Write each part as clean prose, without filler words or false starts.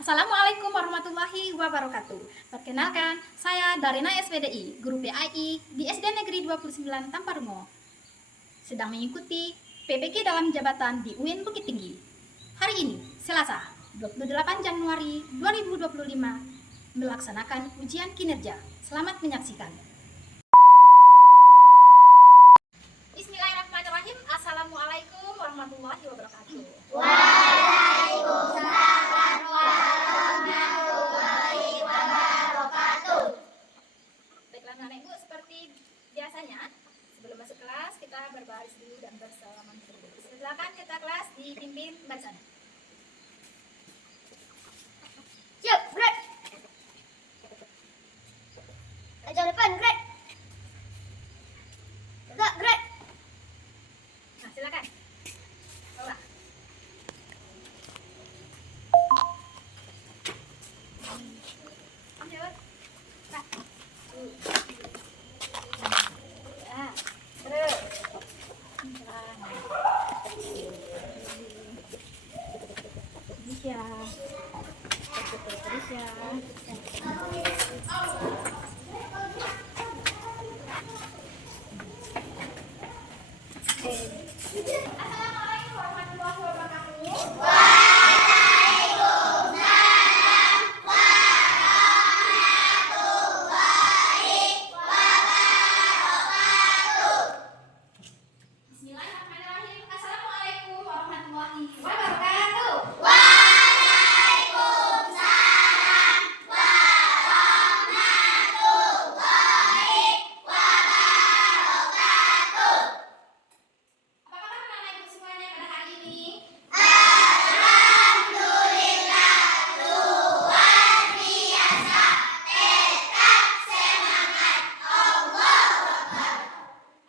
Assalamualaikum warahmatullahi wabarakatuh. Perkenalkan, saya Darina SPDI, Guru PAI di SD Negeri 29 Tamparungo. Sedang mengikuti PPG dalam jabatan di UIN Bukit Tinggi. Hari ini, Selasa, 28 Januari 2025, melaksanakan ujian kinerja. Selamat menyaksikan. Bismillahirrahmanirrahim. Assalamualaikum warahmatullahi wabarakatuh. Waalaikumsalam warahmatullahi wabarakatuh. Baiklah anak ibu, seperti biasanya sebelum masuk kelas kita berbaris dulu dan bersalaman dulu. Silakan kita kelas dipimpin bacanya. Siap, Greg. Aja depan, Greg. Tegak, Greg. Nah, silakan. Bawa. Lanjut. Nah. Ya, terus. Terus ya. Terus ya. Assalamualaikum warahmatullahi wabarakatuh. Bismillahirrahmanirrahim. Assalamualaikum warahmatullahi wabarakatuh. Apa kabar anak ibu semuanya pada hari ini?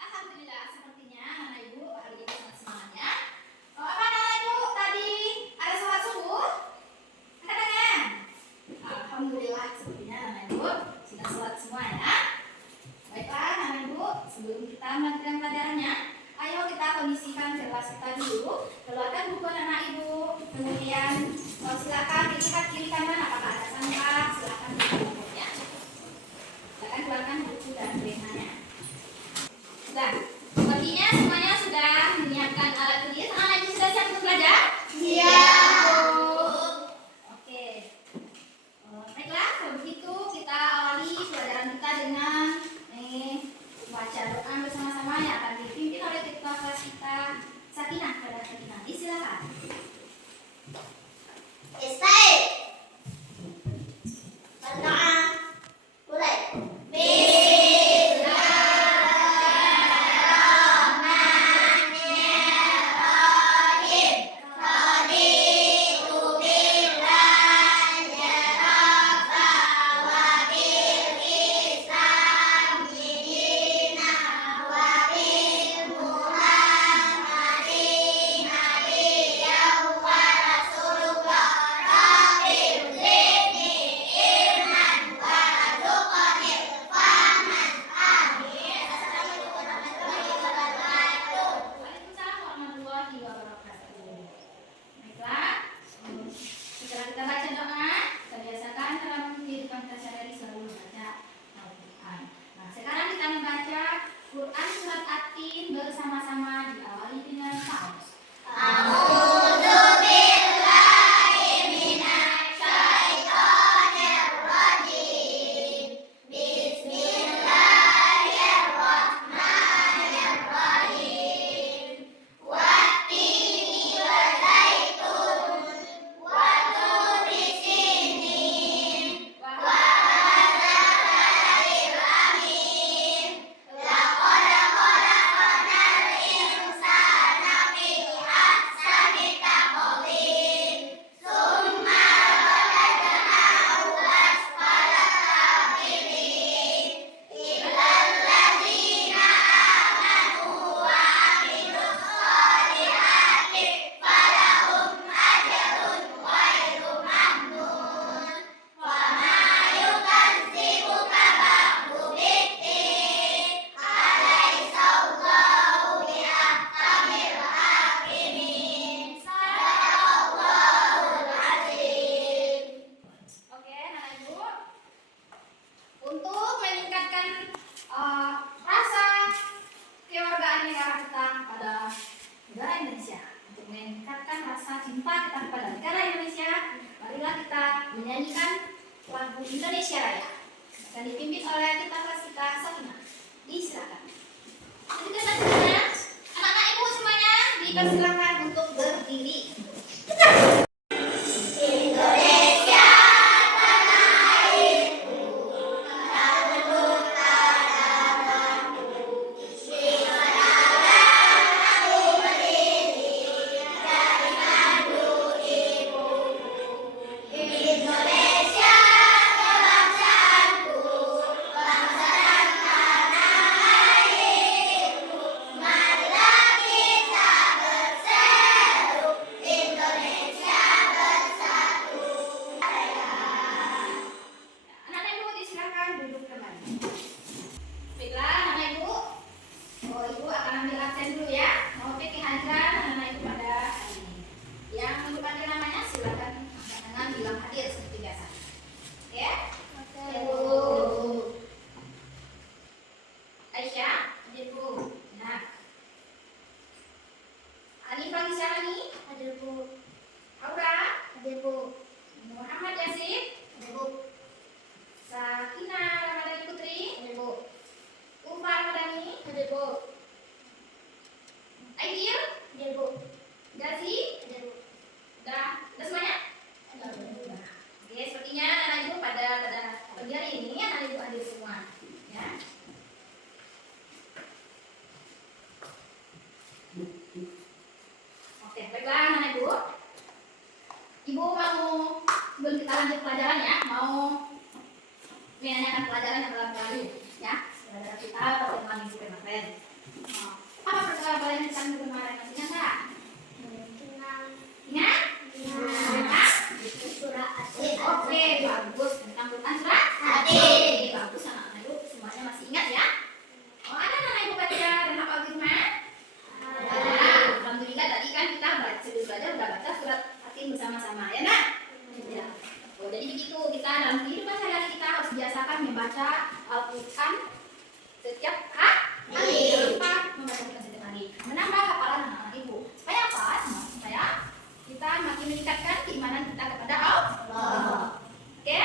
Alhamdulillah, sepertinya anak ibu hari ini sangat semangatnya. Apa anak ibu tadi ada sholat subuh? Angkat tangan. Alhamdulillah, sepertinya anak ibu sudah sholat semua ya. Baiklah anak ibu, sebelum kita melanjutkan pelajarannya, ayo kita kondisikan kelas kita dulu. Keluarkan buku anak ibu, kemudian silakan dilihat kiri kanan apakah ada sampah, silakan dilihat ya. Silakan keluarkan buku dan penanya. Nah, sepertinya semuanya sudah menyiapkan alat tulis. Anak ibu sudah siap untuk belajar? Oke. Baiklah, kalau begitu kita awali pelajaran kita dengan baca doa bersama-sama yang akan dipimpin oleh ketua kelas kita, Sakinah. Pada Sakinah, silakan. Istaid. Berdoa. Mulai. Bismillahirrahmanirrahim. Raditu billahi rabba wa bil Islam dinan wa bil Muhammadin nabiyyan wa rasulullah. Rabbi zidni ilman warzuqni fahman. Amin. Assalamualaikum warahmatullahi wabarakatuh. Waalaikumsalam warahmatullahi wabarakatuh. Baiklah, setelah kita baca doa, kita biasakan dalam kehidupan kita sehari-hari selalu membaca Al-Quran. Nah, sekarang kita membaca Quran surat At-Tin bersama-sama, diawali dengan paus. A'udzu billahi minasy syaithanir rajim. Bismillahirrahmanirrahim. Wattini wazaitun wa turi sinin wa hadzal baladil amin. Laqad khalaqnal insana Indonesia Raya. Akan dipimpin oleh kita kelas kita Sakinah. Disilakan. Jadi selanjutnya, anak-anak ibu semuanya dipersilakan untuk berdiri. Indonesia tanah airku, tak bentuk tanahku. Di mana aku berdiri, dari madu ibuku. Indonesia kebangsaanku, bangsa dan tanah airku. Marilah kita berseru, Indonesia bersatu. Anak-anak ibu disilakan duduk kembali. Baiklah, anak ibu. Oh, ibu akan ambil absen dulu ya. Mau pilih hadiran anak ibu pada hari ini. Yang untuk panggil namanya silakan angkat tangan bilang hadir seperti biasa. Ya? Bu. Aisyah, hadir Bu. Nah. Ani panggil siapa nih? Hadir Bu, Aura, hadir Bu, Muhammad Yasin, hadir Bu, Sakinah Ramadhani Putri, hadir Bu, Ufa Ramadhani, hadir Bu, Aidil, hadir Bu, Gazi, hadir Bu. udah semuanya? Oke, sepertinya anak ibu pada pagi hari ini anak ibu hadir semua, ya. Oke, baiklah anak ibu. Ibu mau sebelum kita lanjut pelajaran ya, mau menanyakan pelajaran yang dalam kali, ya. Pelajaran kita pertemuan minggu kemarin. Oh, apa pelajaran kita minggu kemarin masih ingat nggak? Tenang, Ingat? Ingat? surah Atin. Oke, bagus. Tentang Quran surat Atin. Oke, bagus anak-anak ibu semuanya masih ingat ya. Oh, ada anak ibu baca dan hafal Firman? Alhamdulillah tadi kan kita sebelum belajar udah baca surat Atin bersama-sama ya nak? Ya. Oh, jadi begitu kita dalam kehidupan sehari-hari kita harus biasakan membaca Al-Quran setiap hari. Jangan lupa membaca Quran setiap hari. Menambah hafalan anak-anak ibu. Supaya apa? Supaya kita makin meningkatkan keimanan kita kepada Allah. Oke?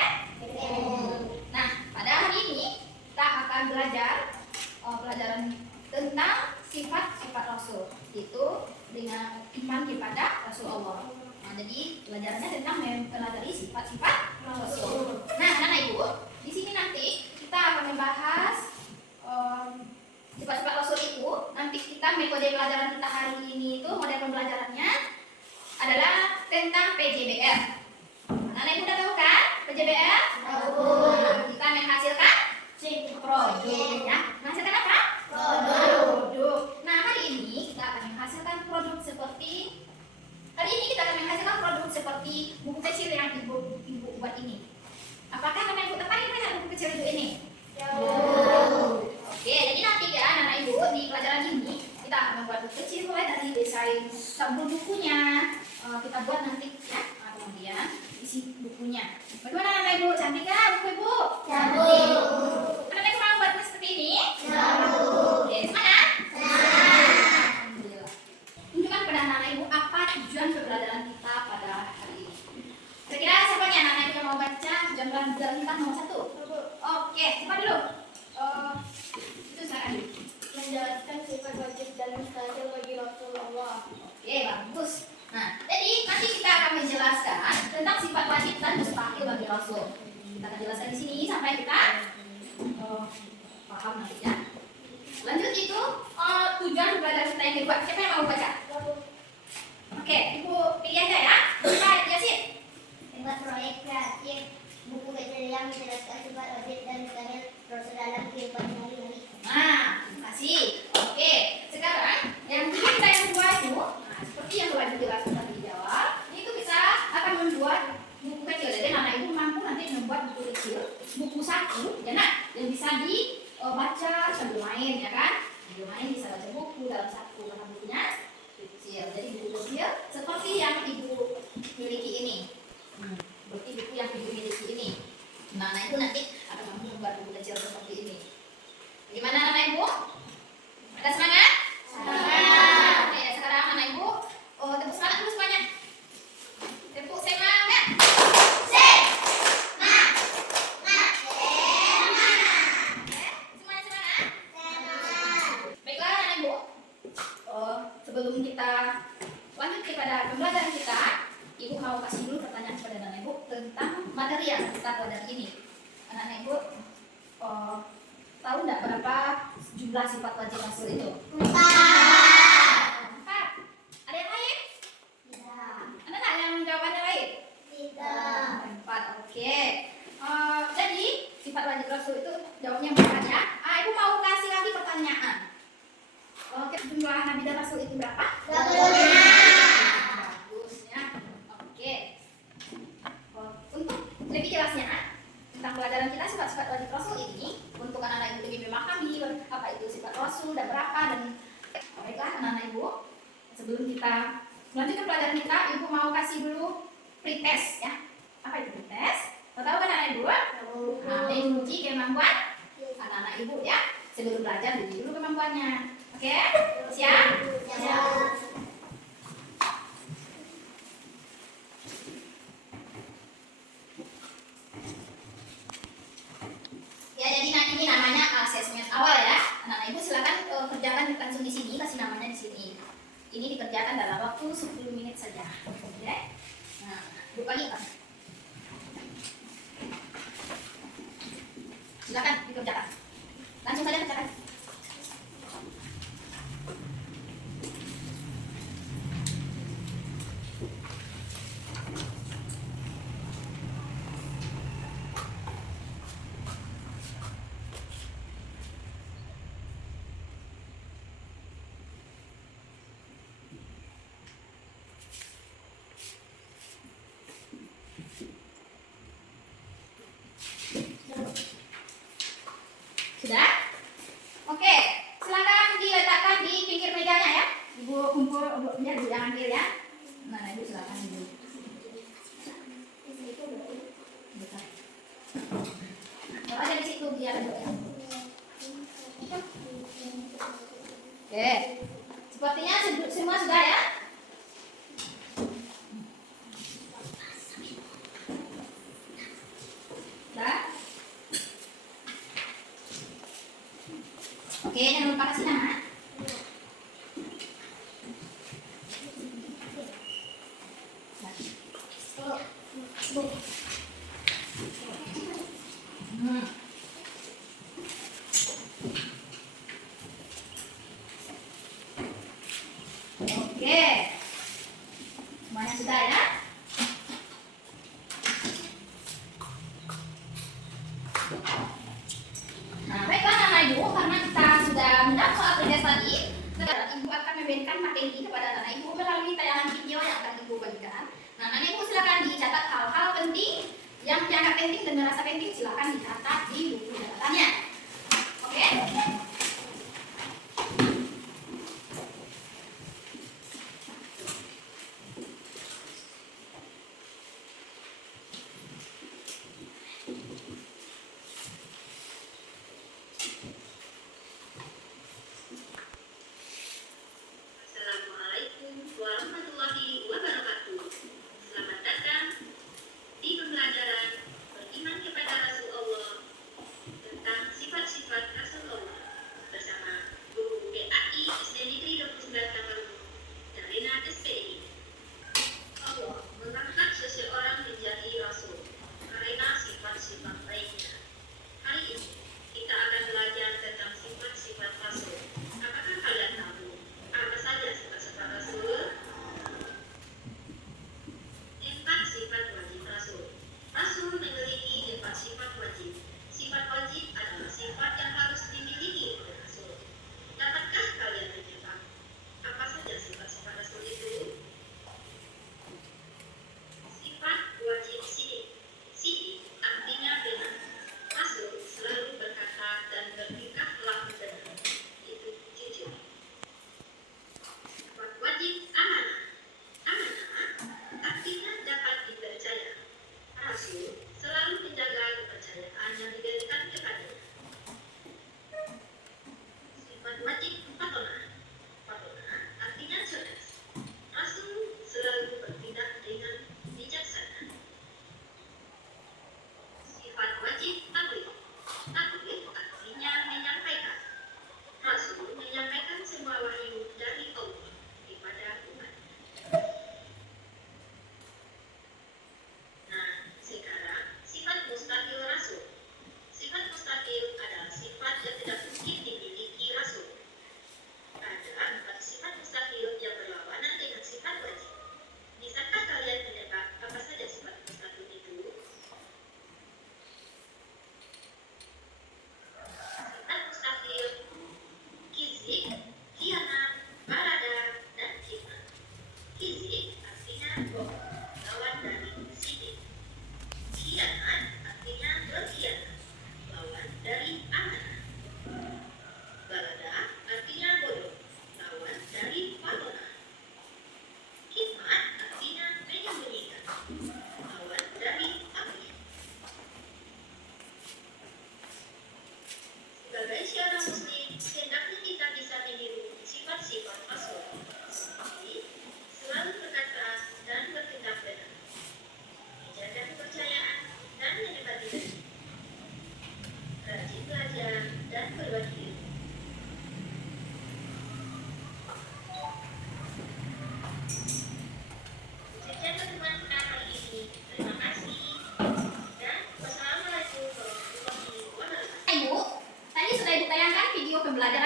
Nah, pada hari ini kita akan belajar pelajaran tentang sifat-sifat Rasul, itu dengan iman kepada Rasulullah. Nah, jadi pelajarannya tentang mempelajari sifat-sifat Rasul. Nah, anak ibu, di sini nanti kita akan membahas sifat-sifat Rasul itu. Nanti kita metode pelajaran kita hari ini itu model pembelajarannya adalah tentang PJBR. Anak ibu udah tahu kan PJBR? Tahu. Nah, kita menghasilkan produk ya. Menghasilkan apa? Produk. Nah, hari ini kita akan menghasilkan produk seperti buku kecil yang ibu buat ini. Apakah anak ibu tertarik dengan buku kecil ibu ini? Oke, jadi nanti ya anak ibu di pelajaran ini kita akan membuat buku kecil mulai dari desain sampul bukunya. Kita buat nanti ya. Nah, kemudian isi bukunya. Bagaimana anak ibu? Cantik kan buku ibu? Anak ibu mau buatnya seperti ini? Oke, semangat. Alhamdulillah. Tunjukkan kepada anak ibu apa tujuan pembelajaran kita pada hari ini. Kira-kira siapa nih anak ibu yang mau baca tujuan pembelajaran kita nomor 1? Oke, siapa dulu? Itu silakan dulu. Menjelaskan sifat wajib dan mustahil bagi Rasulullah. Oke, bagus. Nah, jadi nanti kita akan menjelaskan tentang sifat wajib dan mustahil bagi Rasul. Kita akan jelaskan di sini sampai kita paham nanti ya. Lanjut itu tujuan pembelajaran kita yang kedua. Siapa yang mau baca? Oke, ibu pilih aja ya. Baik, Yasin. Membuat proyek kreatif buku kecil yang menjelaskan sifat wajib dan mustahil Rasul dalam kehidupan sehari-hari. Nah, terima kasih. Oke, sekarang yang kita yang kedua itu, nah, seperti yang telah dijelaskan tadi di awal, itu kita akan membuat buku kecil. Jadi anak ibu mampu nanti membuat buku kecil, buku satu, ya nak, yang bisa dibaca sambil main, ya kan? Sambil main bisa baca buku dalam satu, karena bukunya kecil. Jadi buku kecil seperti yang ibu miliki ini. Seperti buku yang ibu miliki ini. Nah, itu nanti akan mampu membuat buku kecil seperti ini. Gimana anak ibu? sebelum kita lanjut kepada pembelajaran kita, Ibu mau kasih dulu pertanyaan kepada anak Ibu tentang materi yang kita pelajari ini. Anak Ibu tahu nggak berapa jumlah sifat wajib rasul itu? 4. 4. Ada yang lain? Tidak. Ada nggak yang jawabannya lain? Tidak. 4. Oke. Jadi sifat wajib rasul itu jawabnya 4 ya. Ibu mau kasih lagi pertanyaan. Oke, jumlah nabi dan rasul itu berapa? 25. Bagus ya. Oke. Untuk lebih jelasnya tentang pelajaran kita sifat-sifat wajib rasul ini, untuk anak-anak ibu lebih memahami apa itu sifat rasul dan berapa, dan baiklah anak-anak ibu, sebelum kita melanjutkan pelajaran kita, ibu mau kasih dulu pretest ya. Apa itu pretest? Tahu kan anak-anak ibu? Nah, ini uji kemampuan anak-anak ibu ya. Sebelum belajar uji dulu kemampuannya. Oke? Siap? Siap. Ya, jadi nanti ini namanya asesmen awal ya. Anak-anak ibu silakan kerjakan langsung di sini, kasih namanya di sini. Ini dikerjakan dalam waktu 10 menit saja. Oke? Nah, lupa lagi apa? Silakan dikerjakan. Langsung saja kerjakan. Sudah? Oke, silakan diletakkan di pinggir mejanya ya. Ibu kumpul, biar ibu yang ambil ya. Nah, ibu silakan ibu. Taruh aja di situ biar ibu ya. Oke, sepertinya semua sudah ya. Sudah? Oke, jangan lupa kasih nama. Oke, semuanya sudah ya. Nah, baiklah anak ibu, karena kita sudah menjawab soal pretest tadi, sekarang ibu akan memberikan materi kepada anak ibu melalui tayangan video yang akan ibu bagikan. Nah, anak ibu silakan dicatat hal-hal penting yang dianggap penting dan merasa penting, silakan dicatat di buku catatannya. Oke? Assalamualaikum warahmatullahi wabarakatuh. Selamat datang di pembelajaran beriman kepada Rasul Allah tentang sifat-sifat Rasul Allah.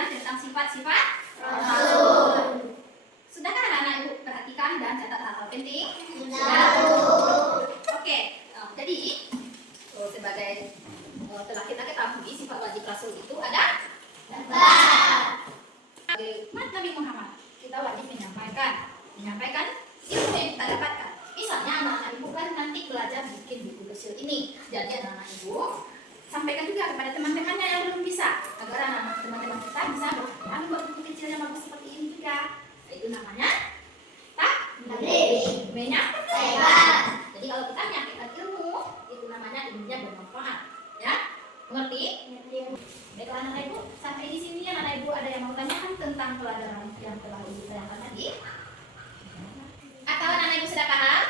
pelajaran tentang sifat-sifat Rasul. Sudahkah anak-anak ibu perhatikan dan catat hal-hal penting? Oke, jadi sebagai telah kita ketahui sifat wajib Rasul itu ada Nabi Muhammad. Kita wajib menyampaikan ilmu yang kita dapatkan. Misalnya anak-anak ibu kan nanti belajar bikin buku kecil ini. Jadi anak-anak ibu sampaikan juga kepada teman-temannya yang belum bisa, agar anak-anak teman-teman kita bisa membuat buku kecil yang bagus seperti ini juga. Itu namanya menyampaikan. Jadi kalau kita menyampaikan ilmu, itu namanya ilmunya bermanfaat. Ya, mengerti? Baiklah anak-anak ibu, sampai di sini anak-anak ibu ada yang mau tanyakan tentang pelajaran yang telah ibu terangkan tadi? Atau anak-anak ibu sudah paham?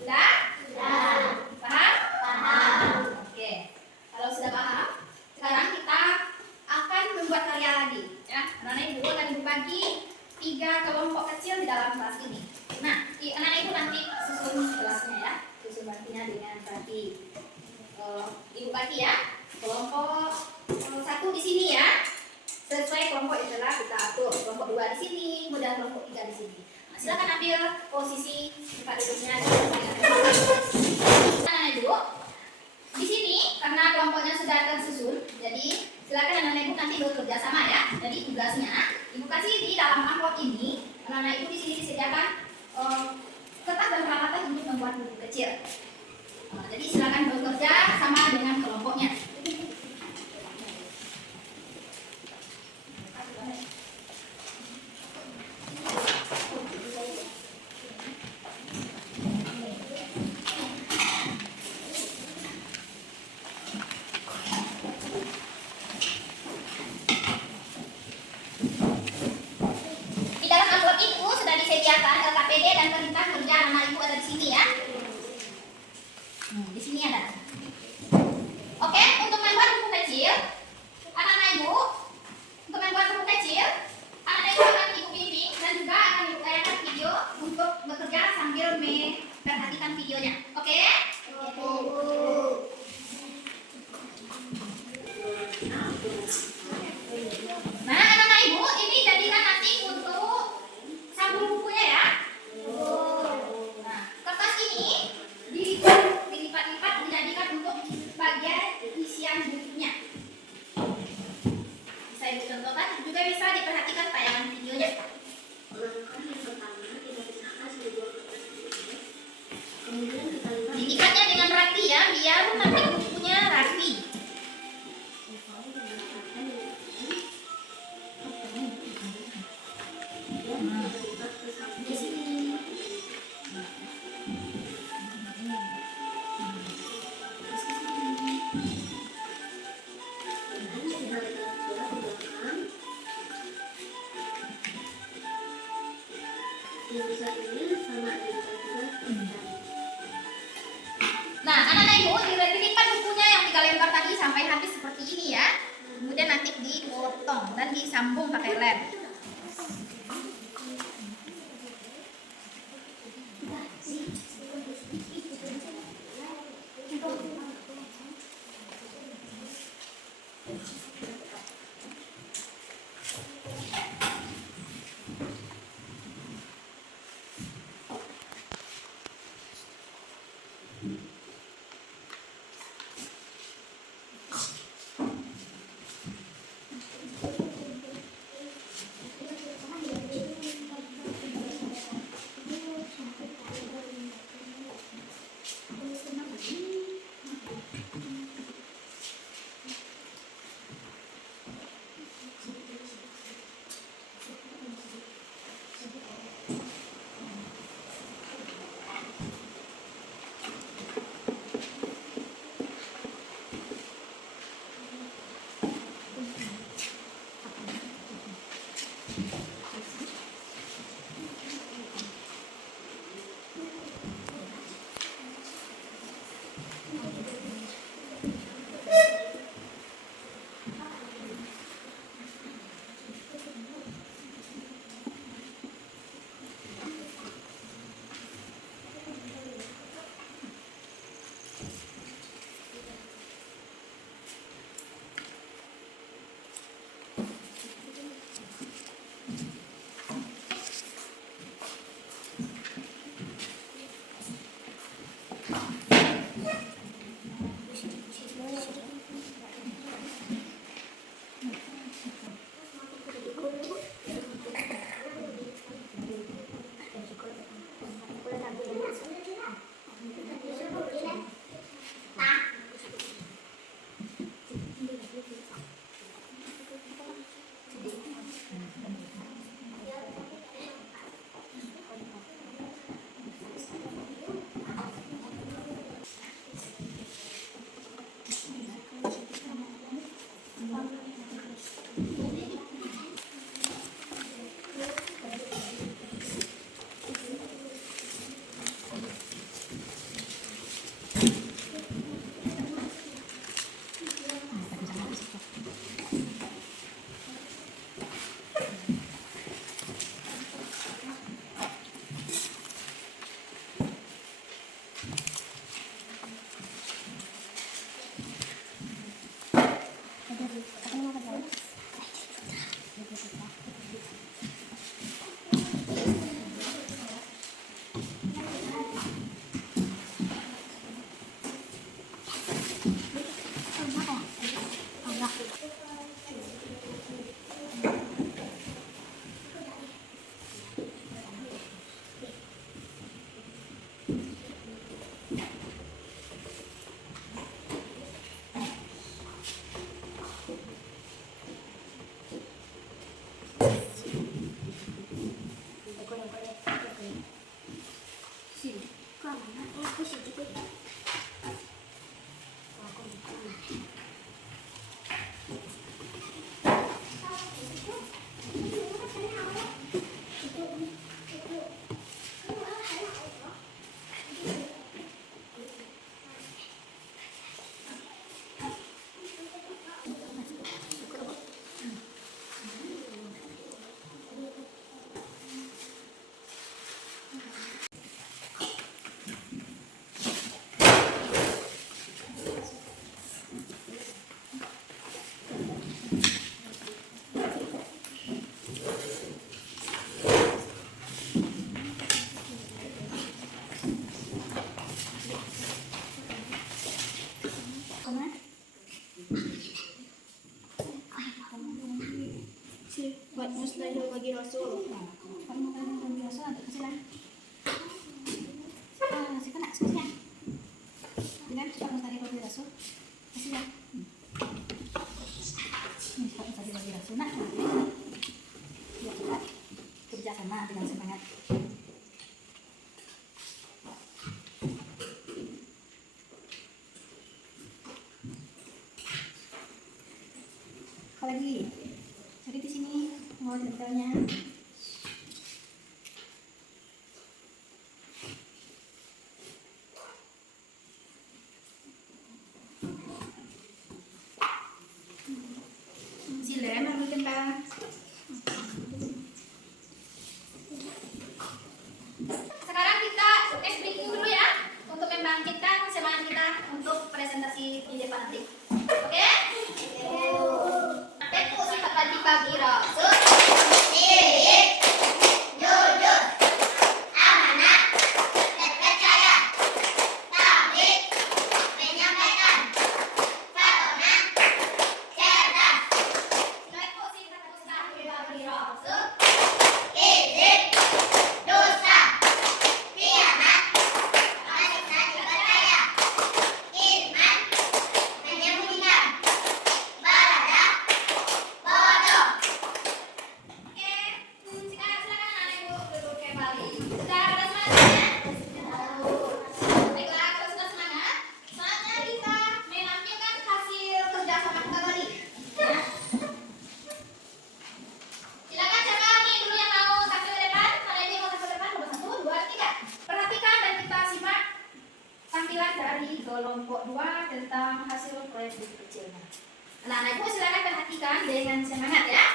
Sudah? Paham? Oke. Kalau sudah paham, sekarang kita akan membuat karya lagi. Ya, anak-anak ibu akan dibagi 3 kelompok kecil di dalam kelas ini. Nah, anak-anak ibu nanti susun kelasnya ya, susun baginya dengan rapi. Ibu bagi ya, kelompok 1 di sini ya, sesuai kelompok yang telah kita atur. Kelompok 2 di sini, kemudian kelompok 3 di sini. Nah, silakan ambil posisi tempat duduknya. Anak-anak ibu, di sini karena kelompoknya sudah tersusun, jadi silakan anak-anak ibu nanti bekerja sama ya. Jadi tugasnya ibu kasih di dalam amplop ini. Anak-anak ibu di sini disediakan kertas dan peralatan untuk membuat buku kecil. Jadi silakan bekerja sama dengan kelompoknya. Di dalam amplop itu sudah disediakan LKPD dan perintah kerja anak ibu ada di sini ya. Di sini ada. Oke, untuk membuat buku kecil, anak-anak ibu, untuk membuat buku kecil, anak-anak ibu akan ibu bimbing dan juga akan ditayangkan video untuk bekerja sambil memperhatikan videonya. Oke? Nah, anak-anak ibu, ini jadikan nanti untuk sambung bukunya ya. Nah, kertas ini dilipat-lipat dijadikan untuk bagian isian bukunya. Bisa ibu contohkan, juga bisa diperhatikan tayangan videonya. Langkah yang pertama, kita pisahkan sebuah kertas ini. Kemudian kita lipat Dilipatnya dengan rapi ya, biar nanti bukunya rapi. ke sini. Dan kita letakkan bola di belakang. Yang satunya sama juga. Nah, anak-anak ibu dilipat bukunya yang 3 lembar tadi sampai habis seperti ini ya. Kemudian nanti dipotong dan disambung pakai lem. Buat muslim bagi Rasul. Kalau mau kalian bagi Rasul, nanti kasih lah. Kasih kena, kasih ya. Dengan kalau tadi bagi Rasul, kasih lah. Ini kalau tadi bagi Rasul, nak. Ya kita kerja sama dengan semangat. Apa lagi? Cari di sini mau detailnya. Sila ambil tentang. Sekarang kita tes breaking dulu ya untuk membangkitkan semangat kita untuk presentasi di depan nanti. Oke? Tempo sifat pagi-pagi Rasul. Kelompok 2 tentang hasil proyek kecilnya. Anak-anak ibu silakan perhatikan dengan semangat ya.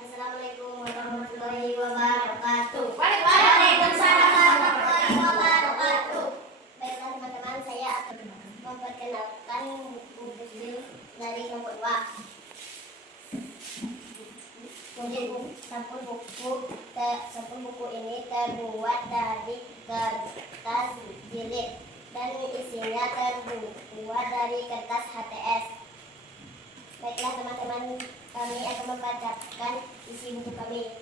Assalamualaikum warahmatullahi wabarakatuh. Waalaikumsalam warahmatullahi wabarakatuh. Baiklah teman-teman, saya akan memperkenalkan buku kecil dari kelompok 2. Sampul buku ini terbuat dari kertas jilid dan isinya terbuat dari kertas HTS. Baiklah teman-teman, kami akan membacakan isi buku kami.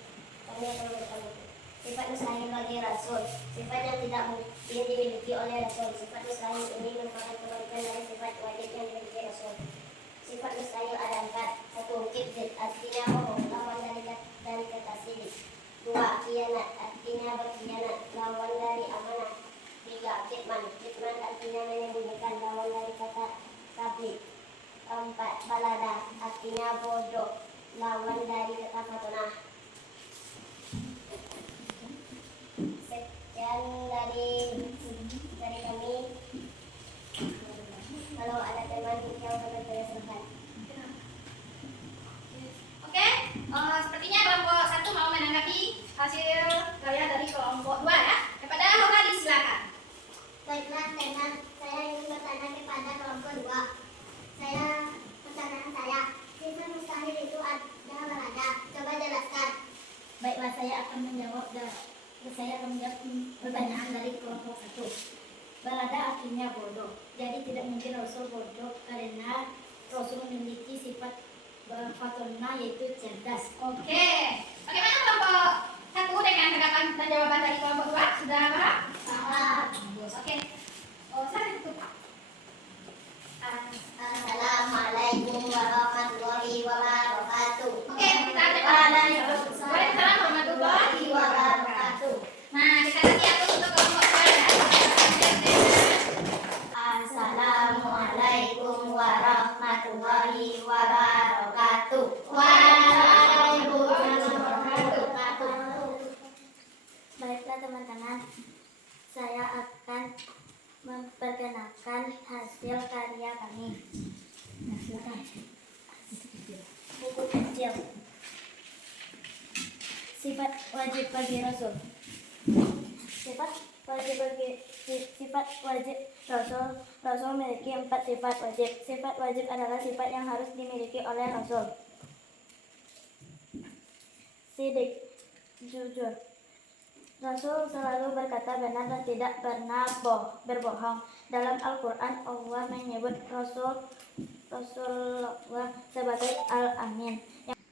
Kami akan membacakan buku. Sifat mustahil bagi Rasul. Sifat yang tidak mungkin dimiliki oleh Rasul. Sifat mustahil ini merupakan kebalikan dari sifat wajib yang dimiliki Rasul. Sifat mustahil ada 4. 1. Kibzit, artinya bohong, lawan dari kata sidik. 2. Khianat, artinya berkhianat, lawan dari amanah. 3. Kitman, kitman artinya menyembunyikan, lawan dari kata tablik. 4. Balada, artinya bodoh, lawan dari kata fatonah. Sekian dari kami. Kalau ada teman yang bertanya silahkan. Oke, sepertinya kelompok 1 mau menanggapi hasil karya dari kelompok 2 ya. Kepada Hoka silakan. Baiklah teman, saya ingin bertanya kepada kelompok 2. Pertanyaan saya, sifat mustahil itu ada berada. Coba jelaskan. Baiklah, saya akan menjawab pertanyaan dari kelompok 1. Balada artinya bodoh. Jadi tidak mungkin Rasul bodoh karena Rasul memiliki sifat fatona yaitu cerdas. Oke, bagaimana kelompok 1 dengan tanggapan dan jawaban dari kelompok 2? Sudah paham? Paham. Bagus, oke. Silakan tutup. Assalamualaikum warahmatullahi wabarakatuh. Oke, kita ada Waalaikumsalam warahmatullahi wabarakatuh. Nah, kita kasih aku untuk kelompok 2 ya. Sifat wajib bagi Rasul. Sifat wajib Rasul memiliki 4 sifat wajib. Sifat wajib adalah sifat yang harus dimiliki oleh Rasul. Sidik, jujur. Rasul selalu berkata benar dan tidak pernah berbohong. Dalam Al-Quran, Allah menyebut Rasulullah sebagai Al-Amin.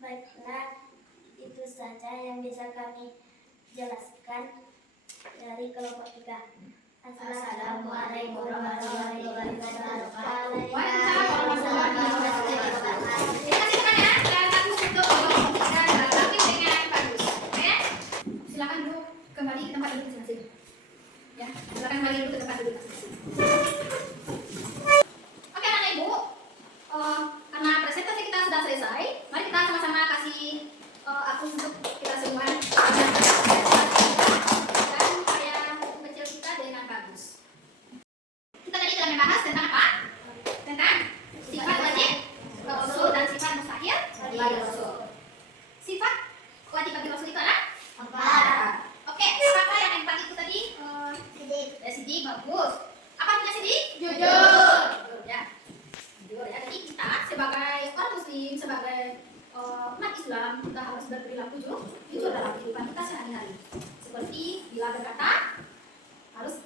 Baiklah, itu saja yang bisa kami jelaskan dari kelompok 3. Assalamualaikum warahmatullahi wabarakatuh. Waalaikumsalam warahmatullahi wabarakatuh. Terima kasih teman ya. Silakan untuk kelompok 3 dilengkapi dengan bagus. Oke? Silakan duduk kembali ke tempat duduk masing-masing. Ya, silakan kembali duduk ke tempat duduk masing-masing. Oke, anak ibu. Karena presentasi kita sudah selesai, mari kita sama-sama kasih aku untuk kita semua. Dan upaya buku kecil kita dengan bagus. Kita tadi telah membahas tentang apa? Tentang sifat wajib Rasul dan sifat mustahil bagi Rasul. Sifat wajib bagi Rasul itu adalah apa? Oke, apa yang empat itu tadi? Sidik, bagus. Apa artinya sidik? Jujur. Ya. Jujur ya. Jadi kita sebagai orang muslim, sebagai umat Islam, kita harus berperilaku jujur dalam kehidupan kita sehari-hari. Seperti bila berkata harus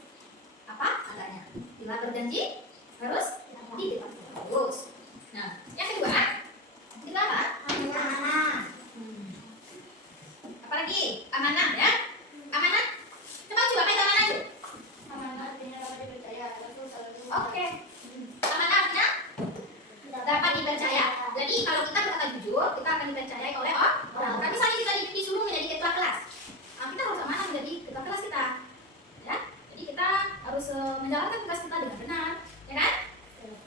apa adanya, bila berjanji harus ditepati. Bagus. Nah, yang kedua, kita apa? Amanah. Apalagi amanah ya? Amanah. Coba apa itu amanah itu? Amanah artinya dapat dipercaya. Rasul selalu. Oke. Amanah artinya dapat dipercaya. Jadi kalau kita berkata jujur, kita akan dipercayai oleh orang. Tapi misalnya kita disuruh menjadi ketua kelas, kita harus amanah menjadi ketua kelas kita. Ya, jadi kita harus menjalankan tugas kita dengan benar, ya kan?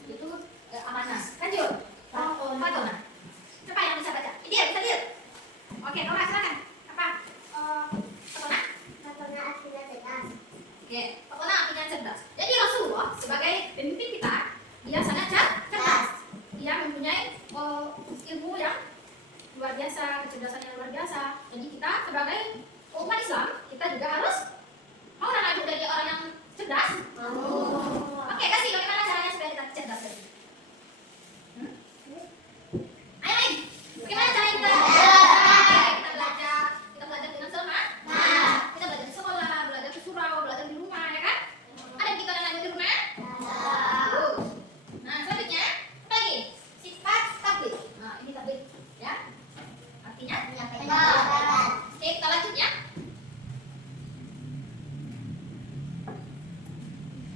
Itu amanah. Lanjut. Fatona. Siapa yang bisa baca? Idil, bisa Idil. Oke, Nora silakan. Apa? Fatona. Fatona artinya cerdas. Oke, Fatona artinya cerdas. Jadi Rasulullah sebagai pemimpin kita, dia sangat cerdas. Dia mempunyai ilmu yang luar biasa, kecerdasan yang luar biasa. Jadi kita sebagai umat Islam, kita juga harus mau anak jadi orang yang cerdas. Oke, kasih bagaimana caranya supaya kita cerdas tadi? Ayo lain. Bagaimana caranya kita belajar? Kita belajar dengan semangat. Kita belajar di sekolah, belajar di surau, belajar di rumah, ya kan? Ada kita yang belajar di rumah? Nah, selanjutnya apa lagi? Sifat tabligh. Nah, ini tabligh, ya. Artinya menyampaikan. Oke, kita lanjut ya.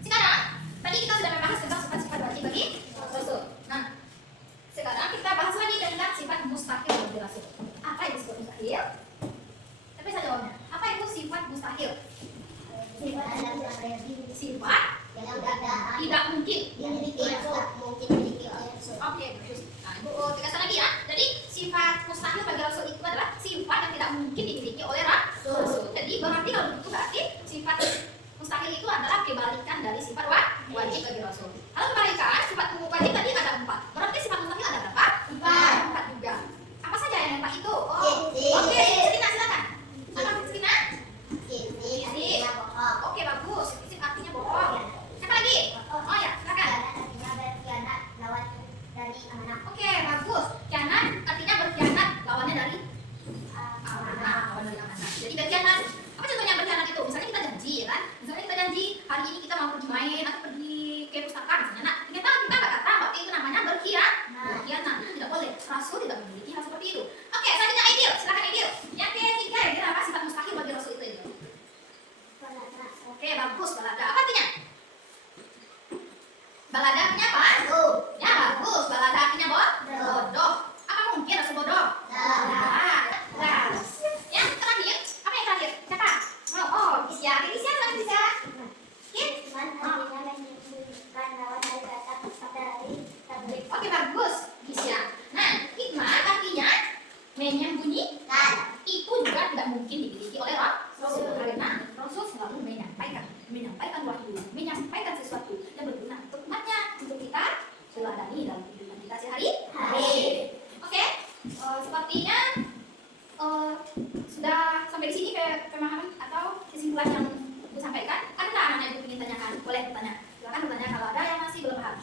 Sekarang, tadi kita sudah membahas tentang sifat-sifat wajib bagi Rasul. Nah, sekarang kita bahas lagi tentang sifat mustahil bagi Rasul. Apa itu sifat mustahil? Tapi saya jawabnya. Apa itu sifat mustahil? Sifat yang Sifat tidak mungkin. mungkin dimiliki oleh Rasul. Oke, bagus. Nah, Ibu tegaskan lagi ya. Jadi sifat mustahil bagi Rasul itu adalah sifat yang tidak mungkin dimiliki oleh Rasul. Jadi berarti kalau begitu berarti sifat mustahil itu adalah kebalikan dari sifat wajib bagi Rasul. Kalau kebalikan sifat wajib tadi ada 4. Berarti sifat mustahil ada berapa? 4 juga. Apa saja yang 4 itu? Oke, Sina silakan. Apa Sina? Artinya bohong. Oke, bagus. Sifat artinya bohong. Siapa lagi? Oh ya, silakan. Artinya berkhianat lawan dari amanah. Oke, bagus. Khianat artinya berkhianat, lawannya dari amanah, lawan dari amanah. Jadi berkhianat. Apa contohnya berkhianat itu? Misalnya kita janji, ya kan? Misalnya kita janji hari ini kita mau pergi main atau pergi ke pustaka misalnya. Nah, ternyata kita nggak datang, berarti itu namanya berkhianat. Berkhianat tidak boleh. Rasul tidak memiliki hal seperti itu. Oke, selanjutnya Aidil. Silakan Aidil. Yang ketiga ya, apa sifat mustahil bagi Rasul itu? Aidil? Oke, bagus. Balada. Apa artinya? Balada artinya apa? Ya, bagus. Balada artinya bodoh. Apa mungkin Rasul bodoh? Nah, yang terakhir, apa yang terakhir? Siapa? Oh, Isya. Isya apa Isya? Cuman artinya menyembunyikan lawan dari kata dari tabligh. Oke, bagus. Isya. Nah, hikmah artinya menyembunyikan. Itu juga tidak mungkin dimiliki oleh Rasul karena Rasul selalu menyampaikan wahyu, menyampaikan sesuatu yang berguna untuk umatnya, untuk kita teladani dalam kehidupan kita sehari-hari. Oke, sepertinya sudah sampai di sini pemahaman atau kesimpulan yang Ibu sampaikan? Ada anak-anak Ibu ingin tanyakan? Boleh bertanya. Silakan bertanya kalau ada yang masih belum paham.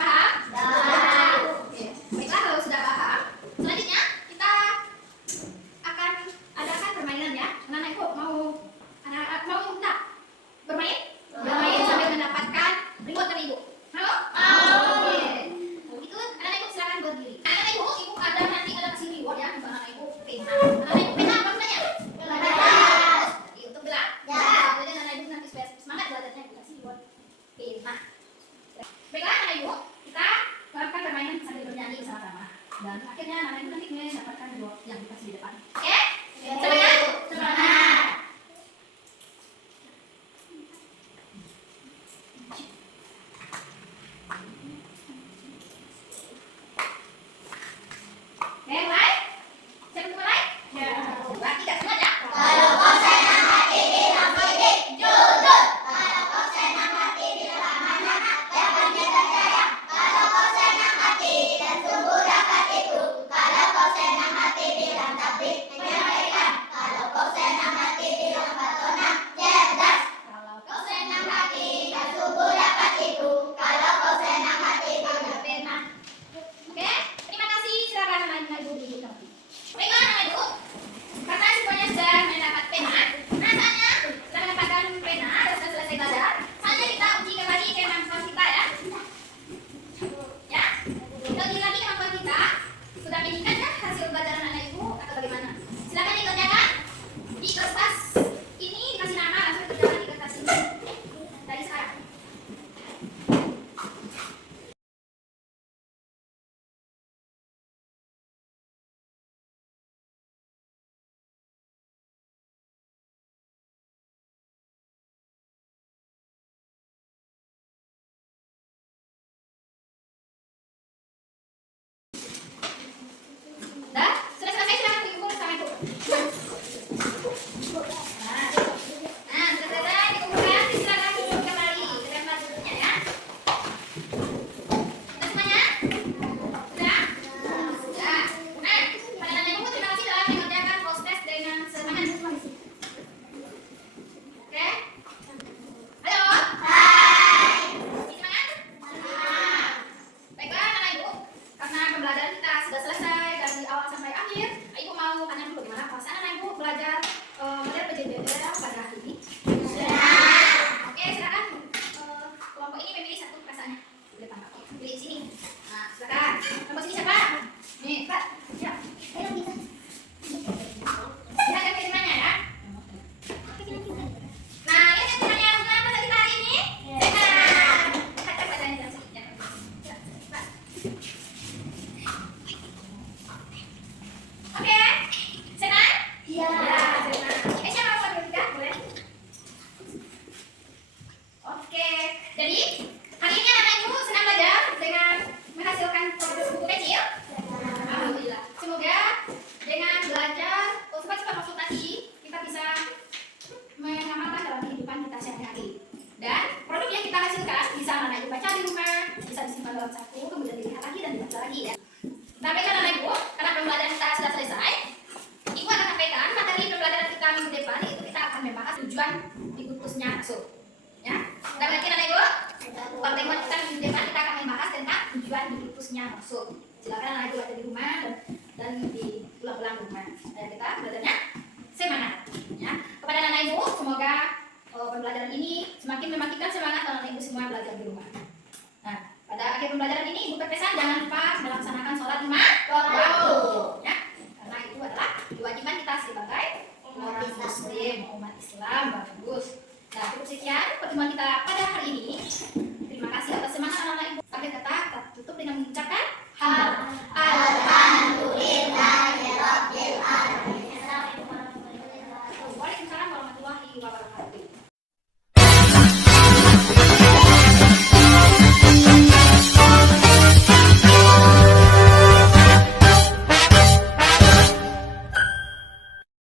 Paham? Paham. Oke. Baiklah, kalau sudah paham, selanjutnya kita akan adakan permainan ya. Anak-anak Ibu mau enggak bermain? Bermain sambil mendapatkan reward dari Ibu. Mau? Oke. Kalau gitu anak-anak Ibu silakan berdiri. Anak-anak Ibu ada nanti ada kasih reward ya untuk anak-anak Ibu pena. Anak-anak Ibu pena apa gunanya? Jadi untuk gelar. Jadi anak-anak Ibu nanti supaya semangat belajarnya Ibu kasih reward pena. Baiklah anak-anak Ibu, kita melakukan permainan sambil bernyanyi bersama-sama. Dan akhirnya anak-anak Ibu nanti mendapatkan reward yang dikasih di depan. Oke? Semangat? Semangat. Oke, mulai? Siapa yang mulai? Ya. 2, 3, semuanya. Kalau kau senang hati bilang pergi, jujur. Kalau kau senang hati bilang mana, jangan dipercaya. Kalau kau senang hati dan sungguh dapat itu. Kalau kau senang hati bilang tapi menyampaikan. Kalau kau senang hati bilang patona, cerdas. Kalau kau senang hati dan sungguh dapat itu. Kalau kau senang hati bilang pena. Oke, terima kasih. Silakan anak-anak Ibu duduk kembali. Baiklah anak-anak Ibu, karena semuanya sudah mendapat pena, rasanya sudah mendapatkan pena dan sudah selesai belajar. Saatnya kita uji kembali kemampuan kita ya. Ya, kita uji lagi kemampuan kita. Sudah meningkatkah hasil belajar anak-anak Ibu atau bagaimana? Silakan dikerjakan di kertas ini, dikasih nama langsung dikerjakan di kertas ini dari sekarang. Dah, sudah selesai silakan dikumpul sama Ibu. Nah, sudah selesai dikumpulkan, silakan duduk kembali ke tempat duduknya ya. Sudah semuanya? Sudah? Sudah. Nah, pada anak Ibu terima kasih telah mengerjakan post test dengan semangat. Oke? Halo? Hai. Semangat? Baiklah anak Ibu, karena pembelajaran kita sudah selesai dari awal sampai akhir, Ibu mau tanya dulu bagaimana perasaan anak Ibu belajar model PJJ pada hari ini? Oke, silakan kelompok ini memilih satu perasaannya. Boleh tambah. Pilih sini. Nah, silakan. Kelompok sini siapa? Nih, Pak. Ya. Silakan keterangannya ya. Nah, lihat keterangannya apa tadi hari ini? Sehat. Lihat keterangannya sini. Ya. Ya, Pak. Oke, senang? Iya. Senang. Siapa mau berbicara? Boleh. Oke, jadi hari ini anak-anak Ibu senang belajar dengan menghasilkan produk buku kecil. Alhamdulillah. Semoga dengan belajar cepat-cepat konsultasi kita bisa mengamalkan dalam kehidupan kita sehari-hari. Dan produk yang kita hasilkan bisa anak-anak Ibu baca di rumah, bisa disimpan dalam saku, kemudian dilihat lagi dan dibaca lagi ya. Nah, baiklah anak-anak Ibu, karena pembelajaran kita sudah selesai, Ibu akan sampaikan materi pembelajaran kita minggu depan itu kita akan membahas tujuan dikutusnya masuk. Ya, kita berarti anak Ibu, pertemuan kita minggu depan kita akan membahas tentang tujuan dikutusnya masuk. Silakan anak Ibu baca di rumah dan diulang-ulang di rumah. Dan kita belajarnya semangat. Ya, kepada anak Ibu semoga pembelajaran ini semakin membangkitkan semangat anak Ibu semua belajar di rumah. Nah, pada akhir pembelajaran ini Ibu berpesan jangan lupa melaksanakan sholat 5 waktu. Ya, karena itu adalah kewajiban kita sebagai orang Muslim, umat Islam. Bagus. Nah, cukup sekian pertemuan kita pada hari ini. Terima kasih atas semangat anak-anak Ibu. Akhir kata kita tutup dengan mengucapkan Alhamdulillahirabbil alamin. Waalaikumsalam warahmatullahi wabarakatuh.